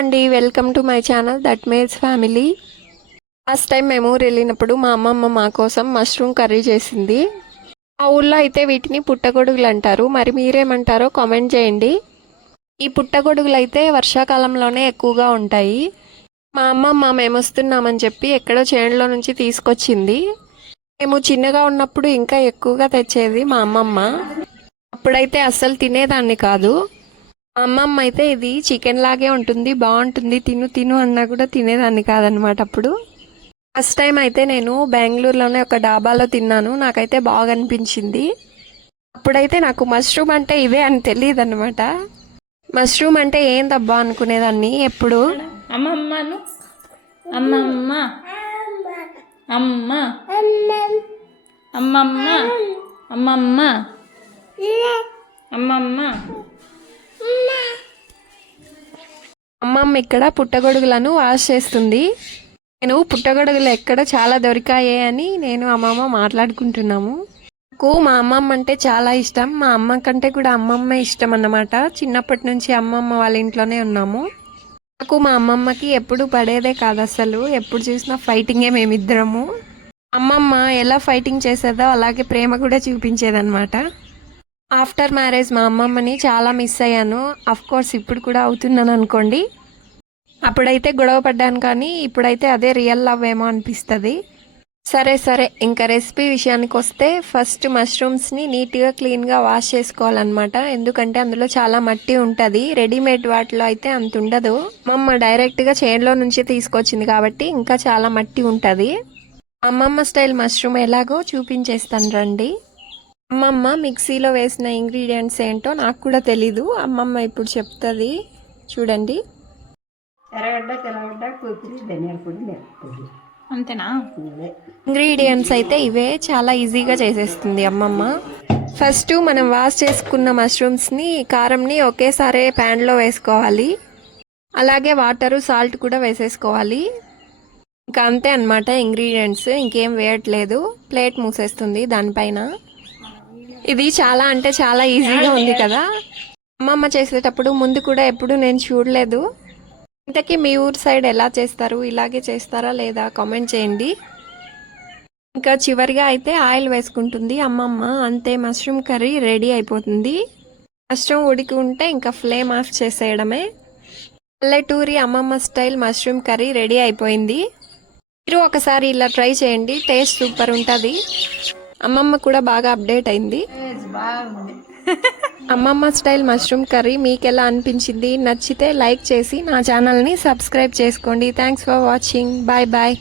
అండి welcome to my channel that maids family. Last time మేము ఊరు వెళ్ళినప్పుడు మా అమ్మమ్మ మా కోసం మష్రూమ్ కర్రీ చేసింది. ఆ ఊళ్ళో అయితే వీటిని పుట్టగొడుగులు అంటారు మరి మీరేమంటారో కామెంట్ చేయండి. ఈ పుట్టగొడుగులు అయితే వర్షాకాలంలోనే ఎక్కువగా ఉంటాయి. మా అమ్మమ్మ మేము వస్తున్నామని చెప్పి ఎక్కడో చేనులో నుంచి తీసుకొచ్చింది. మేము చిన్నగా ఉన్నప్పుడు ఇంకా ఎక్కువగా తెచ్చేది మా అమ్మమ్మ. అప్పుడైతే అస్సలు తినేదాన్ని కాదు. అమ్మమ్మ అయితే ఇది చికెన్ లాగే ఉంటుంది బాగుంటుంది. తిను తిను అన్నా కూడా తినేదాన్ని కాదనమాట అప్పుడు. ఫస్ట్ టైం అయితే నేను బెంగళూరులోనే ఒక డాబాలో తిన్నాను. నాకైతే బాగా అనిపించింది. అప్పుడైతే నాకు మష్రూమ్ అంటే ఇవే అని తెలియదు అనమాట మష్రూమ్ అంటే ఏందబ్బా అనుకునేదాన్ని ఎప్పుడు? అమ్మమ్మను? అమ్మమ్మ. అమ్మ. అమ్మమ్మ. అమ్మమ్మ. అమ్మమ్మ. అమ్మమ్మ ఇక్కడ పుట్టగొడుగులను వాష్ చేస్తుంది. నేను పుట్టగొడుగులు ఎక్కడ చాలా దొరికాయే అని నేను అమ్మమ్మ మాట్లాడుకుంటున్నాము. నాకు మా అమ్మమ్మ అంటే చాలా ఇష్టం. మా అమ్మ కంటే కూడా అమ్మమ్మ ఇష్టం అన్నమాట. చిన్నప్పటి నుంచి అమ్మమ్మ వాళ్ళ ఇంట్లోనే ఉన్నాము. నాకు మా అమ్మమ్మకి ఎప్పుడు పడేదే కాదు అసలు. ఎప్పుడు చూసినా ఫైటింగే మేమిద్దరము. అమ్మమ్మ ఎలా ఫైటింగ్ చేసేదో అలాగే ప్రేమ కూడా చూపించేదన్నమాట. ఆఫ్టర్ మ్యారేజ్ మా అమ్మమ్మని చాలా మిస్ అయ్యాను. అఫ్ కోర్స్ ఇప్పుడు కూడా అవుతున్నాను అనుకోండి. అప్పుడైతే గొడవ పడ్డాను కానీ ఇప్పుడైతే అదే రియల్ లవ్ ఏమో అనిపిస్తుంది. సరే సరే ఇంకా రెసిపీ విషయానికి వస్తే ఫస్ట్ మష్రూమ్స్ని నీట్గా క్లీన్గా వాష్ చేసుకోవాలన్నమాట. ఎందుకంటే అందులో చాలా మట్టి ఉంటుంది. రెడీమేడ్ వాటిలో అయితే అంత ఉండదు. అమ్మమ్మ డైరెక్ట్గా చేనులో నుంచి తీసుకొచ్చింది కాబట్టి ఇంకా చాలా మట్టి ఉంటుంది. అమ్మమ్మ స్టైల్ మష్రూమ్ ఎలాగో చూపించేస్తాను రండి. అమ్మమ్మ మిక్సీలో వేసిన ఇంగ్రీడియంట్స్ ఏంటో నాకు కూడా తెలీదు. అమ్మమ్మ ఇప్పుడు చెప్తుంది. చూడండి. ఎర్రగడ్డ తెల్లగడ్డ కొత్తిమీర ధనియాల పొడి మిరపపొడి. అంతేనా? ఇంగ్రీడియంట్స్ అయితే ఇవే చాలా ఈజీగా చేసేస్తుంది అమ్మమ్మ. ఫస్ట్ మనం వాష్ చేసుకున్న మష్రూమ్స్ని కారంని ఒకేసారి ప్యాన్లో వేసుకోవాలి. అలాగే వాటరు సాల్ట్ కూడా వేసేసుకోవాలి. ఇంకా అంతే అనమాట ఇంగ్రీడియంట్స్ ఇంకేం వేయట్లేదు. ప్లేట్ మూసేస్తుంది దానిపైన. ఇది చాలా అంటే చాలా ఈజీగా ఉంది కదా. అమ్మమ్మ చేసేటప్పుడు ముందు కూడా ఎప్పుడు నేను చూడలేదు. ఇంతకీ మీ ఊరు సైడ్ ఎలా చేస్తారు? ఇలాగే చేస్తారా లేదా? కామెంట్ చేయండి. ఇంకా చివరిగా అయితే ఆయిల్ వేసుకుంటుంది అమ్మమ్మ. అంతే మష్రూమ్ కర్రీ రెడీ అయిపోతుంది. మష్రూమ్ ఉడికి ఉంటే ఇంకా ఫ్లేమ్ ఆఫ్ చేసేయడమే. పల్లెటూరి అమ్మమ్మ స్టైల్ మష్రూమ్ కర్రీ రెడీ అయిపోయింది. మీరు ఒకసారి ఇలా ట్రై చేయండి. టేస్ట్ సూపర్ ఉంటుంది. అమ్మమ్మ కూడా బాగా అప్డేట్ అయింది. బాగుంది. అమ్మమ్మ స్టైల్ మష్రూమ్ కర్రీ మీకు ఎలా అనిపించింది? నచ్చితే లైక్ చేసి నా ఛానల్ని సబ్స్క్రైబ్ చేసుకోండి. Thanks for watching. Bye bye.